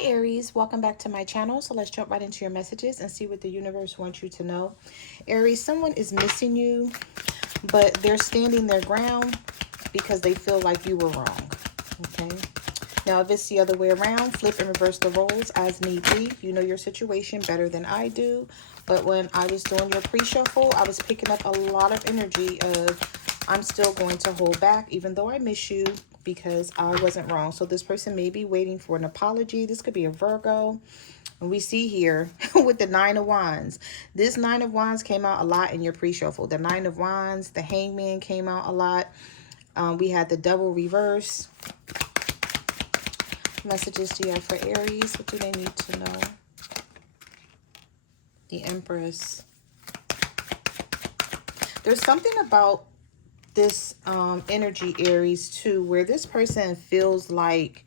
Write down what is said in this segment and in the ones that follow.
Hi Aries, welcome back to my channel. So let's jump right into your messages and see what the universe wants you to know. Aries, someone is missing you, but they're standing their ground because they feel like you were wrong. Okay. Now, if it's the other way around, flip and reverse the roles as need be. You know your situation better than I do. But when I was doing your pre-shuffle, I was picking up a lot of energy of I'm still going to hold back even though I miss you because I wasn't wrong. So this person may be waiting for an apology. This could be a Virgo. And we see here with the Nine of Wands. This Nine of Wands came out a lot in your pre-shuffle. The Nine of Wands, the Hangman came out a lot. We had the Devil reverse. Messages do you have for Aries? What do they need to know? The Empress. There's something about this energy, Aries, too, where this person feels like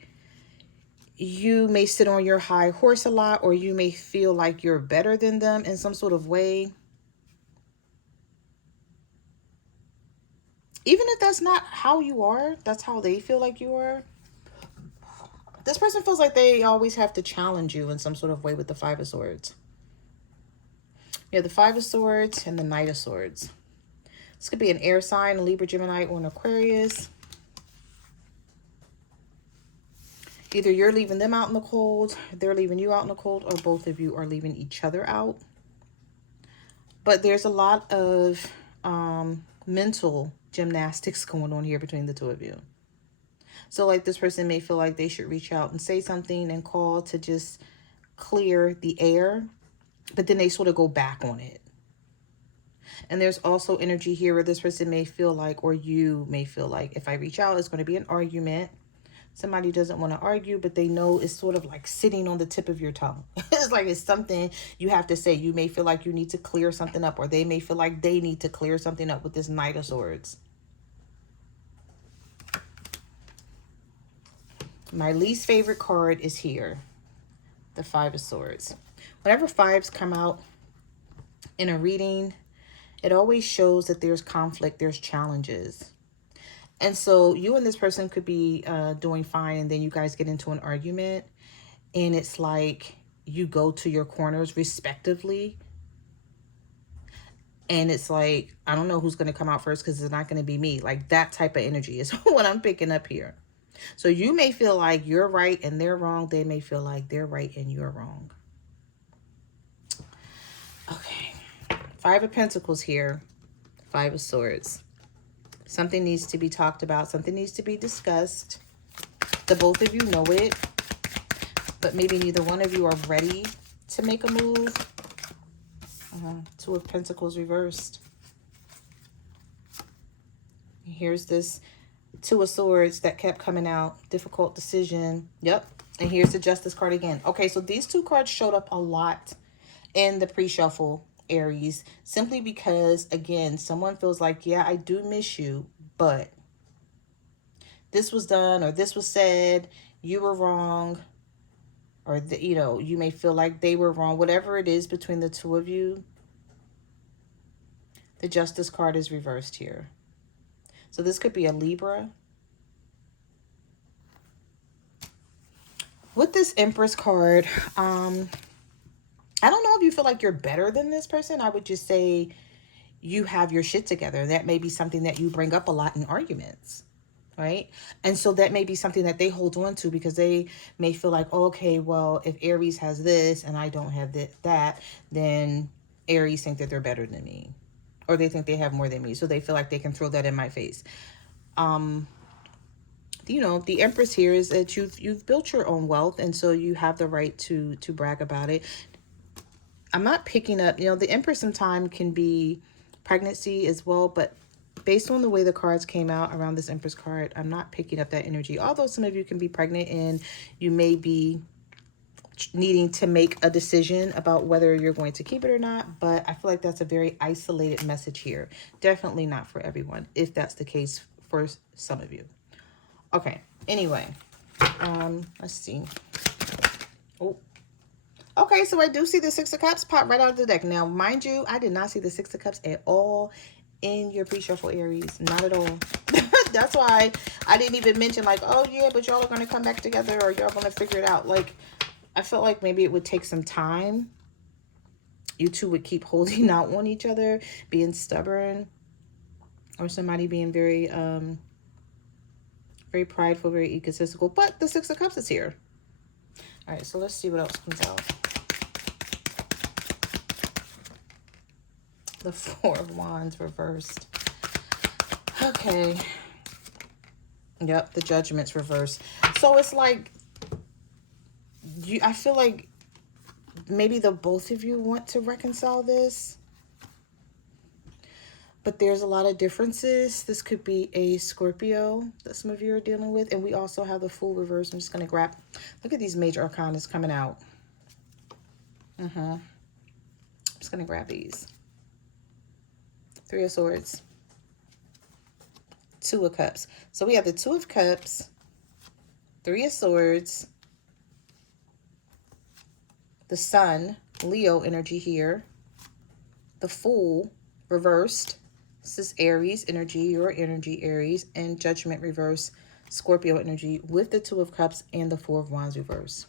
you may sit on your high horse a lot, or you may feel like you're better than them in some sort of way. Even if that's not how you are, that's how they feel like you are. This person feels like they always have to challenge you in some sort of way with the Five of Swords. You have the Five of Swords and the Knight of Swords. This could be an air sign, a Libra, Gemini, or an Aquarius. Either you're leaving them out in the cold, they're leaving you out in the cold, or both of you are leaving each other out. But there's a lot of mental gymnastics going on here between the two of you. So like this person may feel like they should reach out and say something and call to just clear the air, but then they sort of go back on it. And there's also energy here where this person may feel like, or you may feel like, if I reach out, it's going to be an argument. Somebody doesn't want to argue, but they know it's sort of like sitting on the tip of your tongue. It's like it's something you have to say. You may feel like you need to clear something up, or they may feel like they need to clear something up with this Knight of Swords. My least favorite card is here, the Five of Swords. Whenever fives come out in a reading, it always shows that there's conflict, there's challenges. And so you and this person could be doing fine, and then you guys get into an argument, and it's like you go to your corners respectively. And it's like, I don't know who's going to come out first because it's not going to be me. Like that type of energy is what I'm picking up here. So you may feel like you're right and they're wrong. They may feel like they're right and you're wrong. Okay. Five of Pentacles here. Five of Swords. Something needs to be talked about. Something needs to be discussed. The both of you know it, but maybe neither one of you are ready to make a move. Two of Pentacles reversed. Here's this Two of Swords that kept coming out. Difficult decision. Yep. And here's the Justice card again. Okay, so these two cards showed up a lot in the pre-shuffle, Aries, simply because, again, someone feels like, yeah, I do miss you, but this was done or this was said, you were wrong, or, you know, you may feel like they were wrong. Whatever it is between the two of you, the Justice card is reversed here. So this could be a Libra. With this Empress card, I don't know if you feel like you're better than this person. I would just say you have your shit together. That may be something that you bring up a lot in arguments, right? And so that may be something that they hold on to because they may feel like, oh, okay, well, if Aries has this and I don't have that, then Aries think that they're better than me, or they think they have more than me. So they feel like they can throw that in my face. You know, the Empress here is that you've built your own wealth, and so you have the right to brag about it. I'm not picking up, you know, the Empress sometime can be pregnancy as well, but based on the way the cards came out around this Empress card, I'm not picking up that energy. Although some of you can be pregnant and you may be needing to make a decision about whether you're going to keep it or not, but I feel like that's a very isolated message here. Definitely not for everyone, if that's the case for some of you. Okay, anyway, let's see. Oh, okay, so I do see the Six of Cups pop right out of the deck. Now, mind you, I did not see the Six of Cups at all in your pre-shuffle, Aries. Not at all. That's why I didn't even mention like, oh yeah, but y'all are going to come back together or y'all going to figure it out. Like, I felt like maybe it would take some time. You two would keep holding out on each other, being stubborn, or somebody being very, very prideful, very egotistical. But the Six of Cups is here. All right, so let's see what else comes out. The Four of Wands reversed. Okay. Yep, the Judgment's reversed. So it's like, I feel like maybe the both of you want to reconcile this, but there's a lot of differences. This could be a Scorpio that some of you are dealing with. And we also have the Fool reverse. I'm just going to grab, look at these major arcanas coming out. I'm just going to grab these. Three of Swords. Two of Cups. So we have the Two of Cups, Three of Swords, the Sun, Leo energy here, the Fool reversed. This is Aries energy, your energy, Aries, and Judgment reverse, Scorpio energy, with the Two of Cups and the Four of Wands reverse.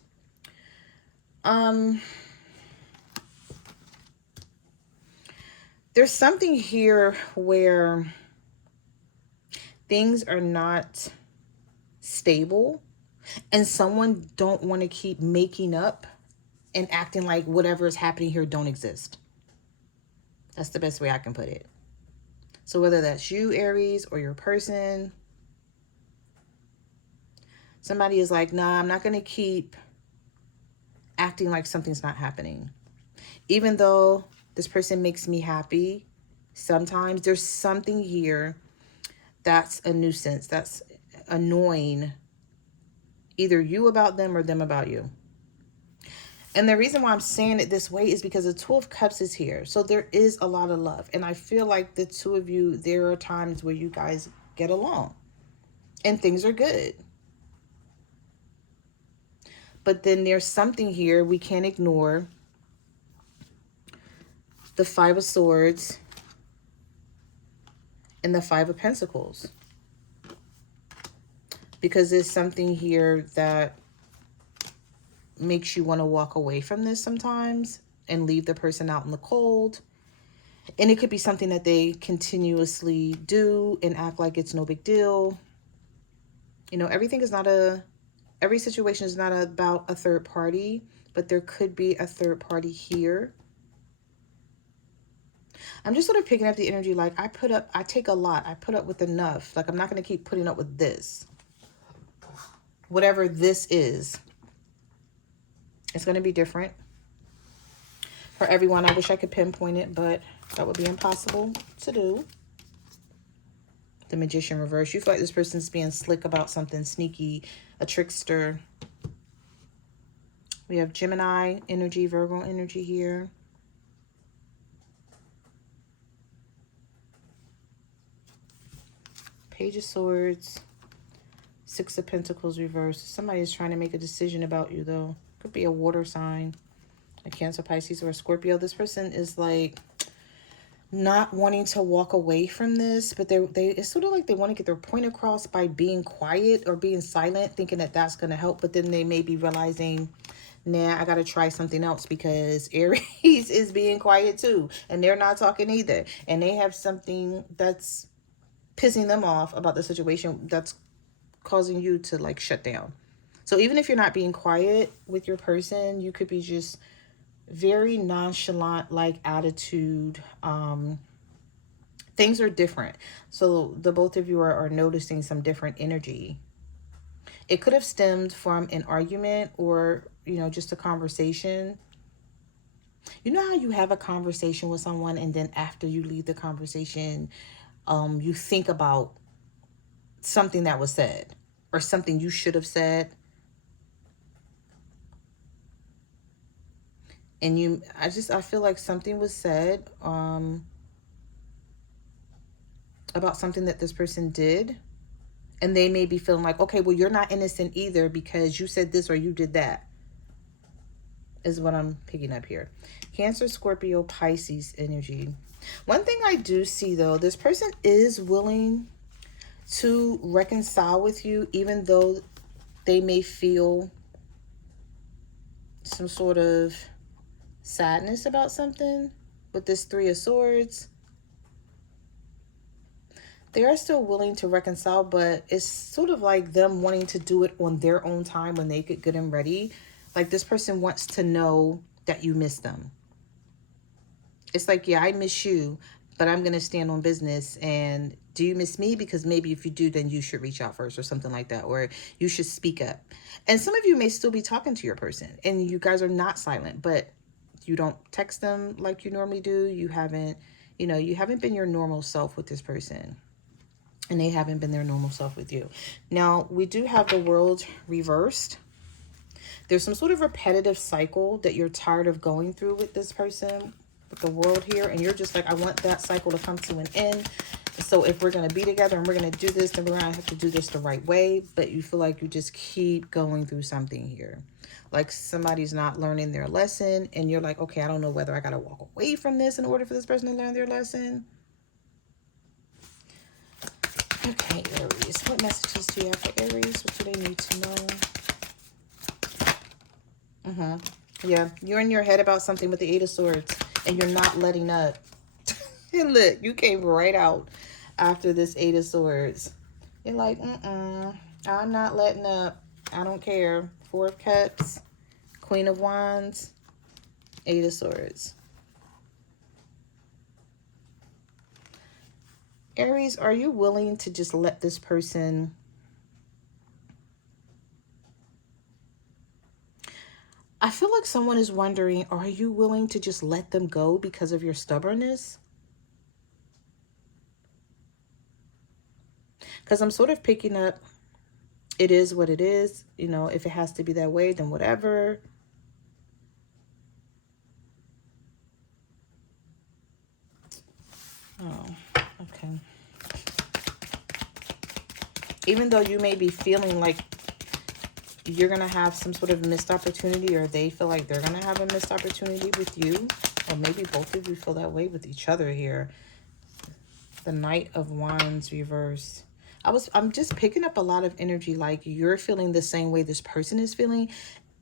There's something here where things are not stable and someone don't want to keep making up and acting like whatever is happening here don't exist. That's the best way I can put it. So whether that's you, Aries, or your person, somebody is like, nah, I'm not going to keep acting like something's not happening. Even though this person makes me happy, sometimes there's something here that's a nuisance, that's annoying. Either you about them or them about you. And the reason why I'm saying it this way is because the Two of Cups is here. So there is a lot of love. And I feel like the two of you, there are times where you guys get along and things are good. But then there's something here we can't ignore. The Five of Swords and the Five of Pentacles. Because there's something here that makes you want to walk away from this sometimes and leave the person out in the cold. And it could be something that they continuously do and act like it's no big deal. You know, every situation is not about a third party, but there could be a third party here. I'm just sort of picking up the energy like I take a lot. I put up with enough. Like I'm not going to keep putting up with this. Whatever this is. It's going to be different for everyone. I wish I could pinpoint it, but that would be impossible to do. The Magician reverse. You feel like this person's being slick about something, sneaky, a trickster. We have Gemini energy, Virgo energy here. Page of Swords. Six of Pentacles reverse. Somebody is trying to make a decision about you, though. Could be a water sign, a Cancer, Pisces, or a Scorpio. This person is like not wanting to walk away from this, but it's sort of like they want to get their point across by being quiet or being silent, thinking that that's going to help. But then they may be realizing, nah, I got to try something else because Aries is being quiet too. And they're not talking either. And they have something that's pissing them off about the situation that's causing you to like shut down. So even if you're not being quiet with your person, you could be just very nonchalant, like attitude. Things are different. So the both of you are noticing some different energy. It could have stemmed from an argument or, you know, just a conversation. You know how you have a conversation with someone and then after you leave the conversation, you think about something that was said or something you should have said. And I feel like something was said about something that this person did. And they may be feeling like, okay, well, you're not innocent either because you said this or you did that. Is what I'm picking up here. Cancer, Scorpio, Pisces energy. One thing I do see, though, this person is willing to reconcile with you, even though they may feel some sort of sadness about something with this Three of Swords. They are still willing to reconcile, but it's sort of like them wanting to do it on their own time when they get good and ready. Like this person wants to know that you miss them. It's like, yeah, I miss you, but I'm going to stand on business. And do you miss me? Because maybe if you do, then you should reach out first or something like that. Or you should speak up. And some of you may still be talking to your person and you guys are not silent, but you don't text them like you normally do. You haven't, you haven't been your normal self with this person. And they haven't been their normal self with you. Now, we do have the world reversed. There's some sort of repetitive cycle that you're tired of going through with this person, with the world here. And you're just like, I want that cycle to come to an end. So if we're going to be together and we're going to do this, then we're going to have to do this the right way. But you feel like you just keep going through something here. Like somebody's not learning their lesson. And you're like, okay, I don't know whether I got to walk away from this in order for this person to learn their lesson. Okay, Aries. What messages do you have for Aries? What do they need to know? Yeah, you're in your head about something with the Eight of Swords, and you're not letting up. And look, you came right out after this Eight of Swords. You're like, I'm not letting up. I don't care. Four of Cups, Queen of Wands, Eight of Swords. Aries, are you willing to just let this person... I feel like someone is wondering, are you willing to just let them go because of your stubbornness? Because I'm sort of picking up, it is what it is. If it has to be that way, then whatever. Oh, okay. Even though you may be feeling like you're going to have some sort of missed opportunity, or they feel like they're going to have a missed opportunity with you, or maybe both of you feel that way with each other here. The Knight of Wands reversed. I'm just picking up a lot of energy, like you're feeling the same way this person is feeling,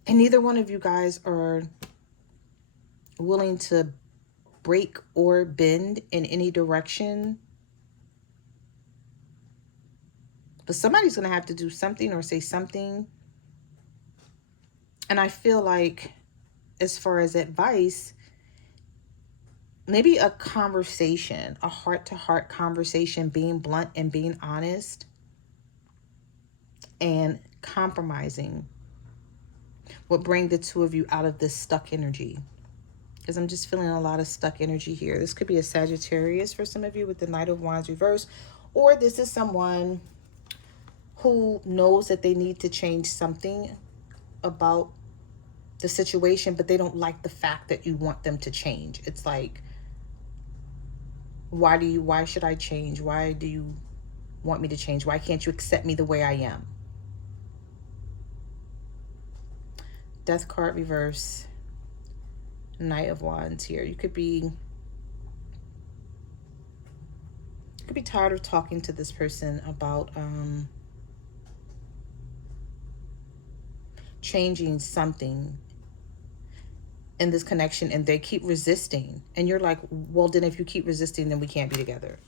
and neither one of you guys are willing to break or bend in any direction. But somebody's going to have to do something or say something. And I feel like, as far as advice, maybe a conversation, a heart-to-heart conversation, being blunt and being honest and compromising would bring the two of you out of this stuck energy. Because I'm just feeling a lot of stuck energy here. This could be a Sagittarius for some of you with the Knight of Wands reverse, or this is someone who knows that they need to change something about the situation, but they don't like the fact that you want them to change. It's like, why should I change? Why do you want me to change? Why can't you accept me the way I am? Death card reverse, Knight of Wands here. You could be tired of talking to this person about changing something in this connection, and they keep resisting. And you're like, well, then if you keep resisting, then we can't be together.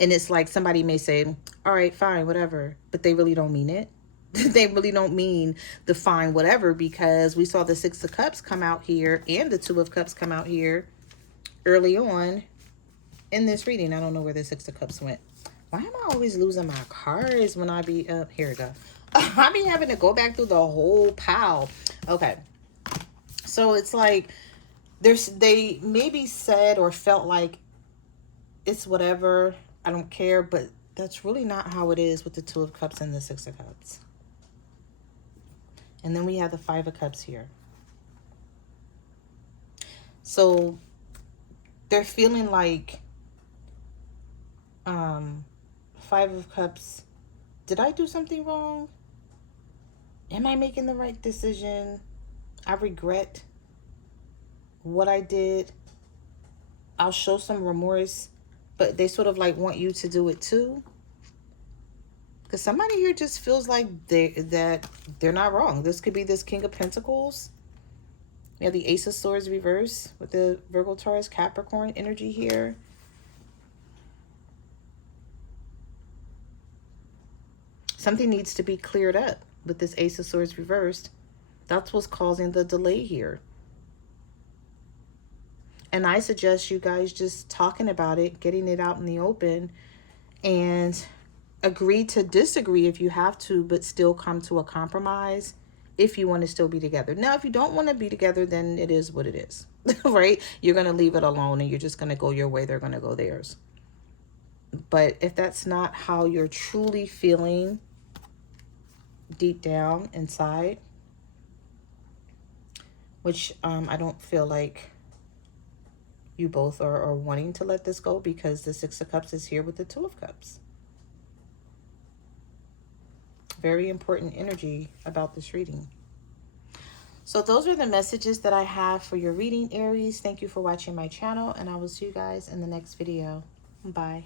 And it's like somebody may say, all right, fine, whatever. But they really don't mean it. They really don't mean the fine whatever, because we saw the Six of Cups come out here and the Two of Cups come out here early on in this reading. I don't know where the Six of Cups went. Why am I always losing my cards when I be... here we go. I be having to go back through the whole pile. Okay. So it's like they maybe said or felt like it's whatever, I don't care, but that's really not how it is with the Two of Cups and the Six of Cups. And then we have the Five of Cups here. So they're feeling like Five of Cups, did I do something wrong? Am I making the right decision? I regret what I did. I'll show some remorse, but they sort of like want you to do it too. Because somebody here just feels like they're not wrong. This could be this King of Pentacles. We have the Ace of Swords reverse with the Virgo, Taurus, Capricorn energy here. Something needs to be cleared up with this Ace of Swords reversed. That's what's causing the delay here. And I suggest you guys just talking about it, getting it out in the open, and agree to disagree if you have to, but still come to a compromise if you want to still be together. Now, if you don't want to be together, then it is what it is, right? You're going to leave it alone and you're just going to go your way. They're going to go theirs. But if that's not how you're truly feeling deep down inside, which I don't feel like you both are wanting to let this go, because the Six of Cups is here with the Two of Cups. Very important energy about this reading. So those are the messages that I have for your reading, Aries. Thank you for watching my channel, and I will see you guys in the next video. Bye.